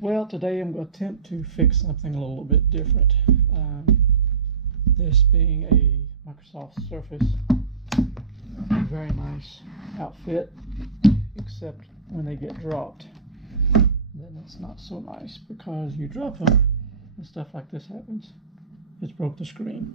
Well, today I'm going to attempt to fix something a little bit different. This being a Microsoft Surface, very nice outfit, except when they get dropped, then it's not so nice because you drop them and stuff like this happens. It's broke the screen.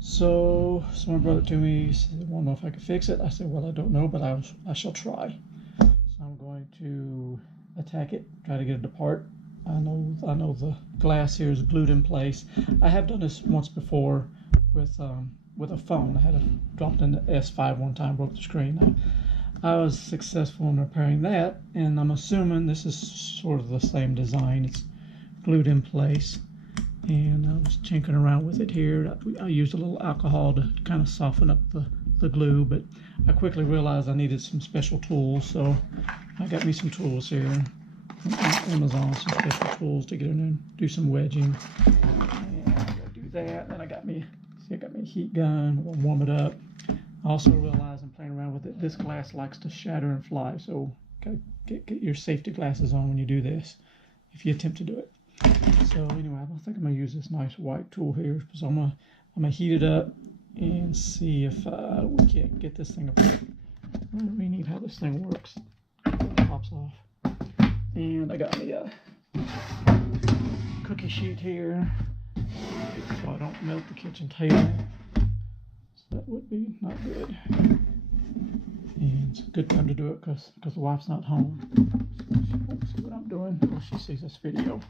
So someone brought it to me, said, I don't know if I could fix it. I said, well, I don't know, but I shall try. So I'm going to attack it, try to get it apart. I know the glass here is glued in place. I have done this once before with a phone. I had it dropped in the S5 one time, broke the screen. I was successful in repairing that, and I'm assuming this is sort of the same design. It's glued in place, and I was tinkering around with it here. I used a little alcohol to kind of soften up the glue, but I quickly realized I needed some special tools, so I got me some tools here from Amazon, some special tools to get in and do some wedging. And I gotta do that. And I got me a heat gun. We'll warm it up. I also realized I'm playing around with it. This glass likes to shatter and fly, so gotta get your safety glasses on when you do this, if you attempt to do it. So anyway, I think I'm gonna use this nice white tool here. So I'm gonna heat it up and see if we can't get this thing apart. I don't really need how this thing works. It pops off. And I got me a cookie sheet here, so I don't melt the kitchen table. So that would be not good. And it's a good time to do it because the wife's not home. So she won't see what I'm doing until she sees this video.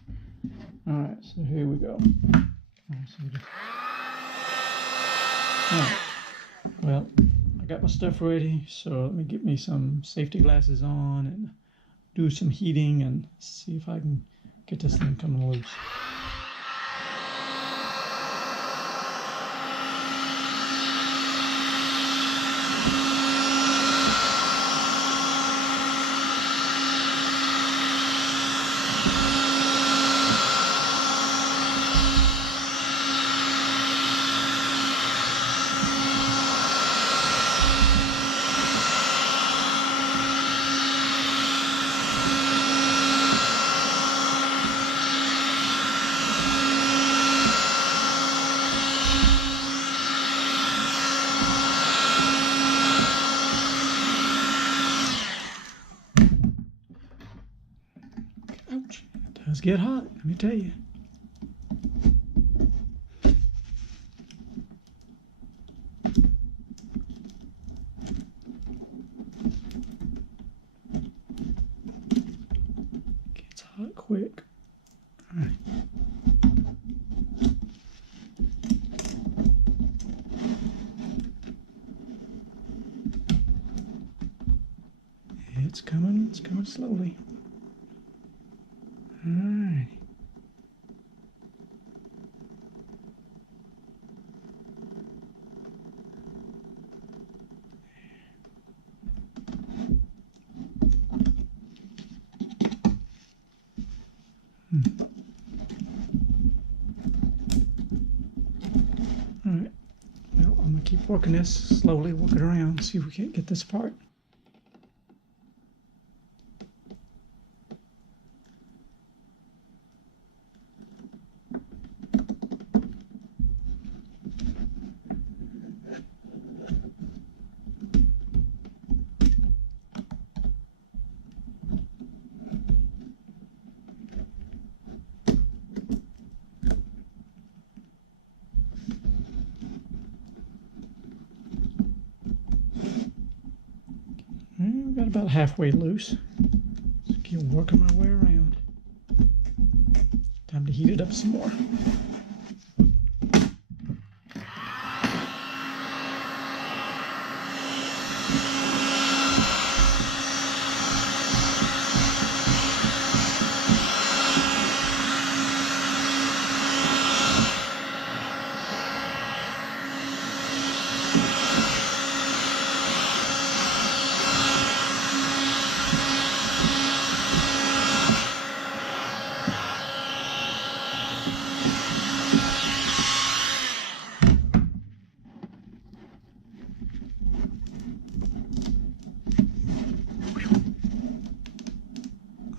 Alright, so here we go. Alright, well, I got my stuff ready, so let me get me some safety glasses on and do some heating and see if I can get this thing coming loose. Ouch, it does get hot, let me tell you. Gets hot quick. All right. It's coming slowly. All right. All right. Well, I'm gonna keep working this slowly, work it around, see if we can't get this apart. Got about halfway loose. Just keep working my way around. Time to heat it up some more.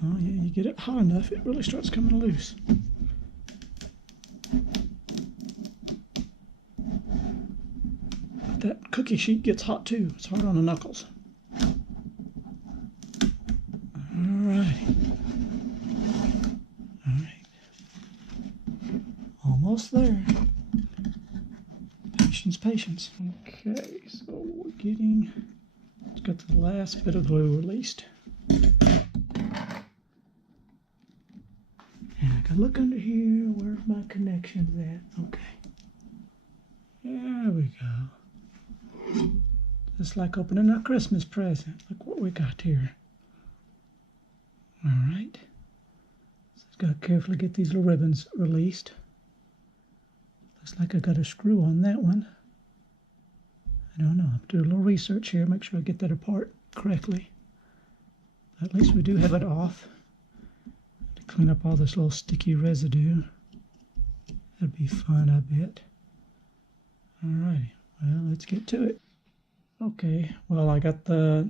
Oh yeah, you get it hot enough, it really starts coming loose. But that cookie sheet gets hot too. It's hard on the knuckles. Alrighty. Alright. Almost there. Patience, patience. Okay, so we're getting, it's got the last bit of glue released. And I can look under here, where's my connections at? Okay. There we go. Just like opening a Christmas present. Look what we got here. Alright. So I've got to carefully get these little ribbons released. Looks like I got a screw on that one. I don't know. I'm doing a little research here, make sure I get that apart correctly. At least we do have it off. To clean up all this little sticky residue. That'd be fun, I bet. Alrighty, well, let's get to it. Okay, well, I got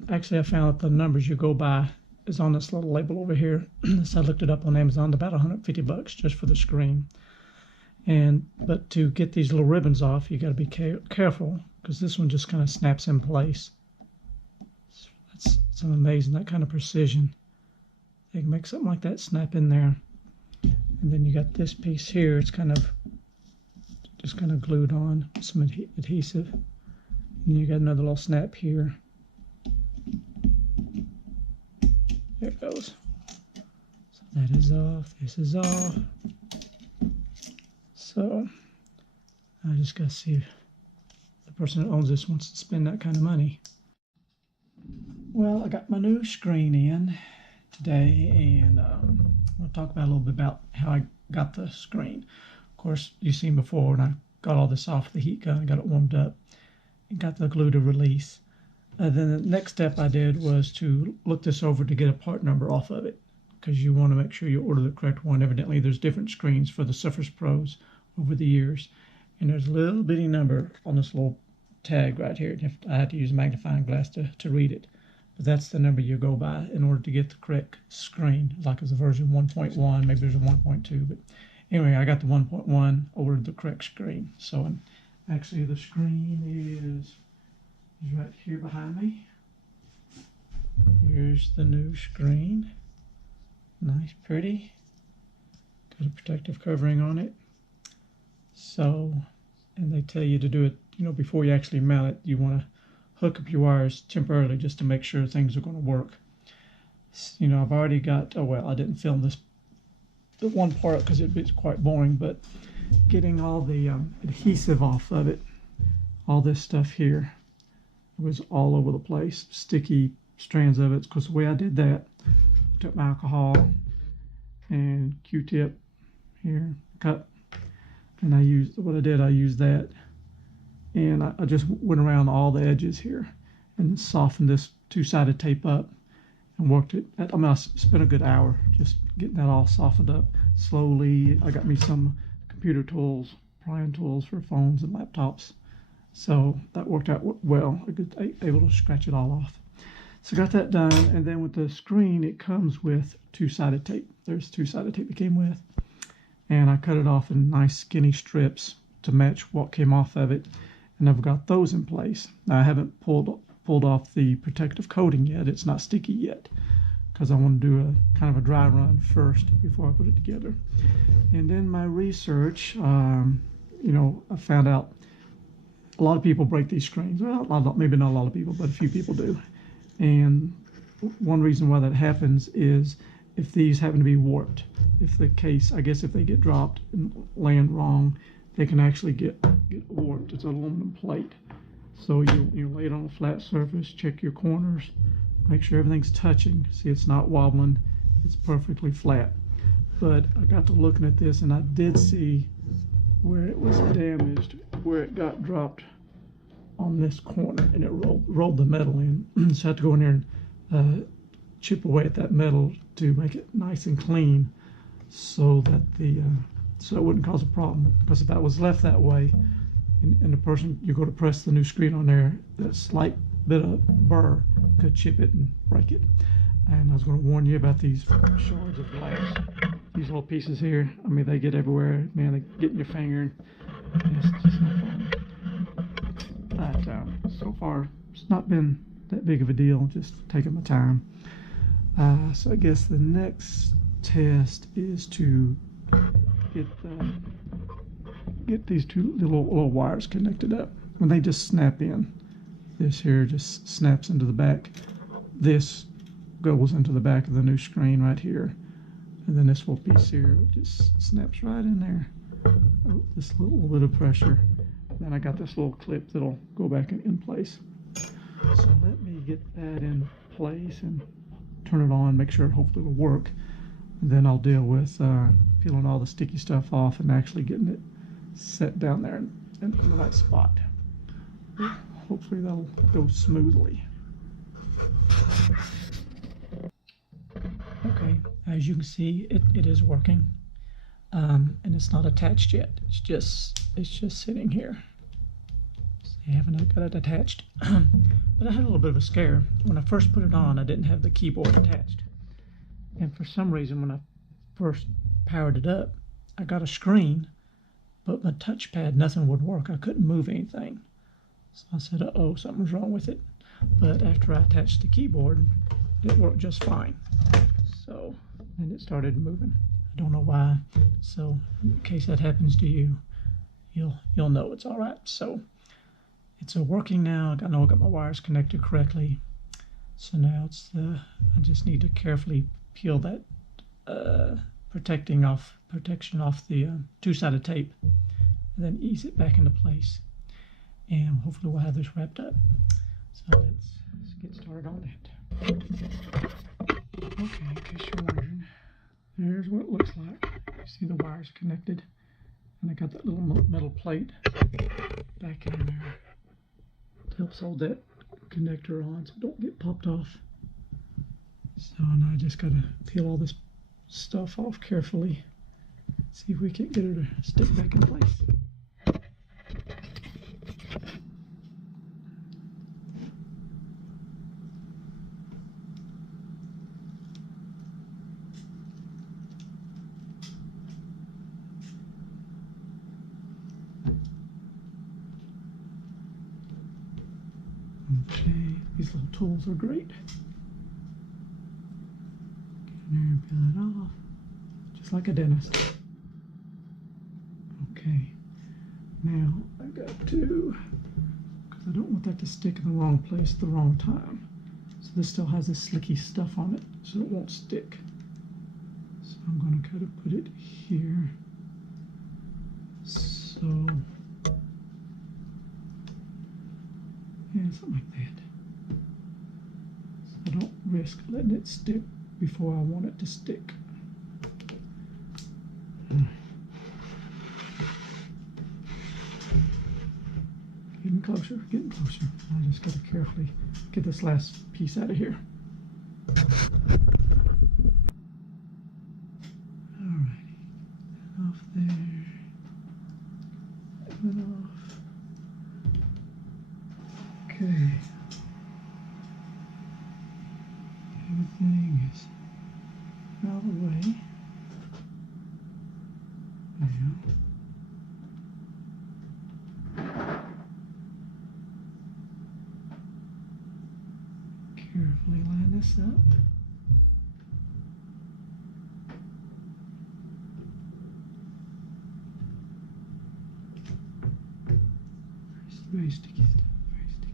actually I found that the numbers you go by is on this little label over here. So I looked it up on Amazon, about 150 bucks just for the screen. But to get these little ribbons off, you got to be careful, because this one just kind of snaps in place. It's amazing, that kind of precision. They can make something like that snap in there. And then you got this piece here, it's just kind of glued on with some adhesive. And you got another little snap here. There it goes. So that is off, this is off. So I just got to see if the person that owns this wants to spend that kind of money. Well, I got my new screen in today, and I'll talk about a little bit about how I got the screen. Of course, you've seen before, and I got all this off the heat gun, got it warmed up, and got the glue to release. Then the next step I did was to look this over to get a part number off of it, because you want to make sure you order the correct one. Evidently, there's different screens for the Surface Pros over the years, and there's a little bitty number on this little tag right here. I had to use a magnifying glass to read it, but that's the number you go by in order to get the correct screen. Like it's a version 1.1, maybe there's a 1.2, but anyway, I got the 1.1, ordered the correct screen. So actually the screen is right here behind me. Here's the new screen. Nice, pretty. Got a protective covering on it. So, and they tell you to do it, before you actually mount it, you want to hook up your wires temporarily just to make sure things are going to work. I've already got, I didn't film the one part because it's quite boring, but getting all the adhesive off of it, all this stuff here, was all over the place, sticky strands of it, because the way I did that, I took my alcohol and Q-tip here, cut, and I used that, and I just went around all the edges here and softened this two-sided tape up and worked it. I spent a good hour just getting that all softened up slowly. I got me some computer tools, prying tools for phones and laptops, so that worked out well. I was able to scratch it all off. So got that done, and then with the screen, it comes with two-sided tape. There's two-sided tape it came with, and I cut it off in nice skinny strips to match what came off of it, and I've got those in place. Now I haven't pulled off the protective coating yet. It's not sticky yet, because I want to do a kind of a dry run first before I put it together. And then my research, I found out a lot of people break these screens. Well, maybe not a lot of people, but a few people do. And one reason why that happens is if these happen to be warped. If the case, I guess if they get dropped and land wrong, they can actually get warped. It's an aluminum plate. So you lay it on a flat surface, check your corners, make sure everything's touching. See, it's not wobbling, it's perfectly flat. But I got to looking at this, and I did see where it was damaged, where it got dropped on this corner, and it rolled the metal in. So I had to go in there and chip away at that metal to make it nice and clean, so that so it wouldn't cause a problem. Because if that was left that way, and the person, you go to press the new screen on there, that slight bit of burr could chip it and break it. And I was going to warn you about these shards of glass. These little pieces here, I mean, they get everywhere. Man, they get in your finger. And it's just no fun. But so far, it's not been that big of a deal, just taking my time. So I guess the next test is to get these two little wires connected up. When they just snap in, this here just snaps into the back. This goes into the back of the new screen right here, and then this little piece here just snaps right in there. Oh, this little bit of pressure. Then I got this little clip that'll go back in place. So let me get that in place and turn it on, make sure it hopefully will work. And then I'll deal with peeling all the sticky stuff off and actually getting it set down there in the right spot. Hopefully that'll go smoothly. Okay, as you can see, it is working, and it's not attached yet. It's just sitting here. I haven't got it attached, but I had a little bit of a scare. When I first put it on, I didn't have the keyboard attached, and for some reason, when I first powered it up, I got a screen, but my touchpad, nothing would work. I couldn't move anything. So I said, uh-oh, something's wrong with it. But after I attached the keyboard, it worked just fine. So then it started moving. I don't know why. So in case that happens to you, you'll know it's all right. So it's working now. I know I got my wires connected correctly. So now I just need to carefully peel that protection off the two-sided tape, and then ease it back into place. And hopefully we'll have this wrapped up. So let's get started on that. Okay, in case you're wondering, there's what it looks like. You see the wires connected, and I got that little metal plate back in there. It helps hold that connector on so it don't get popped off. So now I just gotta peel all this stuff off carefully. See if we can't get her to stick back in place. Okay, these little tools are great. Get in there and peel it off, just like a dentist. Okay, now I got to, because I don't want that to stick in the wrong place at the wrong time. So this still has this slicky stuff on it, so it won't stick. So I'm going to kind of put it here. So, yeah, something like that. So I don't risk letting it stick before I want it to stick. Getting closer, getting closer. I just got to carefully get this last piece out of here. Alrighty, that off there, that off. Okay, everything is out of the way now. Carefully line this up. Very sticky stuff, very sticky.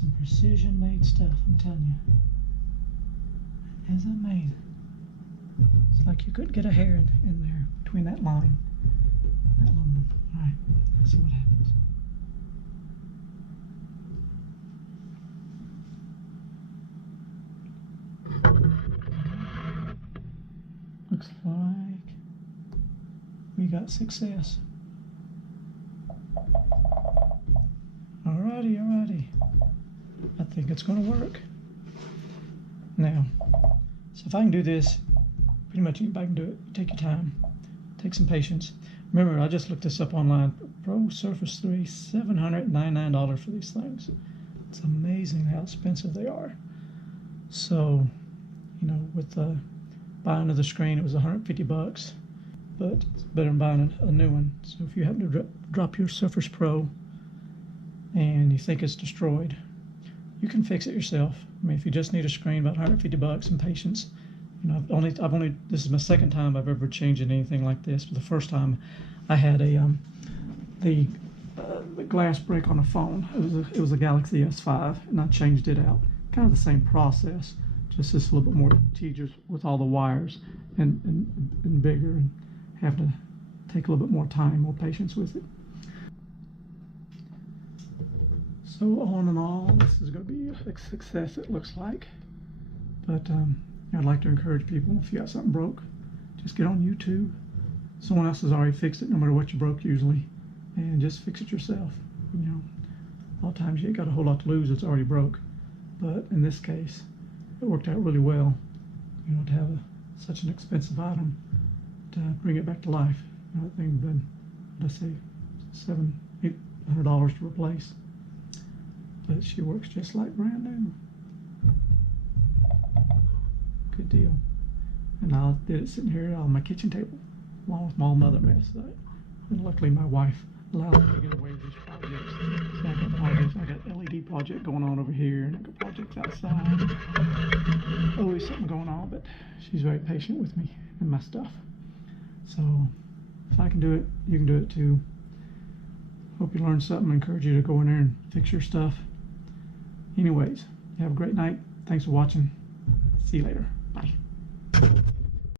Some precision made stuff, I'm telling you. It's amazing. It's like you couldn't get a hair in there between that line. That aluminum. Alright, let's see what happens. Looks like we got success. Alrighty, alrighty. I think it's going to work. Now, so if I can do this, pretty much anybody can do it. You take your time, take some patience. Remember, I just looked this up online. Pro Surface 3, $799 for these things. It's amazing how expensive they are. So, you know, with the buying of the screen, it was 150 bucks, but it's better than buying a new one. So if you happen to drop your Surface Pro and you think it's destroyed, you can fix it yourself. I mean, if you just need a screen, about 150 bucks and patience. You know, I've only this is my second time I've ever changed anything like this. But the first time I had the glass break on a phone. It was a Galaxy S5, and I changed it out. Kind of the same process, just this a little bit more tedious with all the wires and bigger, and have to take a little bit more time, more patience with it. So all in all, this is going to be a success, it looks like. But I'd like to encourage people, if you got something broke, just get on YouTube. Someone else has already fixed it, no matter what you broke usually, and just fix it yourself. You know, a lot of times you ain't got a whole lot to lose, it's already broke. But in this case, it worked out really well, you know, to have such an expensive item to bring it back to life. You know, that thing been, let's say, $700-800 to replace. But she works just like brand new. Good deal. And I did it sitting here on my kitchen table, along with my own other mess. And luckily, my wife allows me to get away with these projects. So I got projects. I got LED project going on over here, and I got projects outside. Always something going on, but she's very patient with me and my stuff. So if I can do it, you can do it too. Hope you learned something. I encourage you to go in there and fix your stuff. Anyways, have a great night. Thanks for watching. See you later. Bye.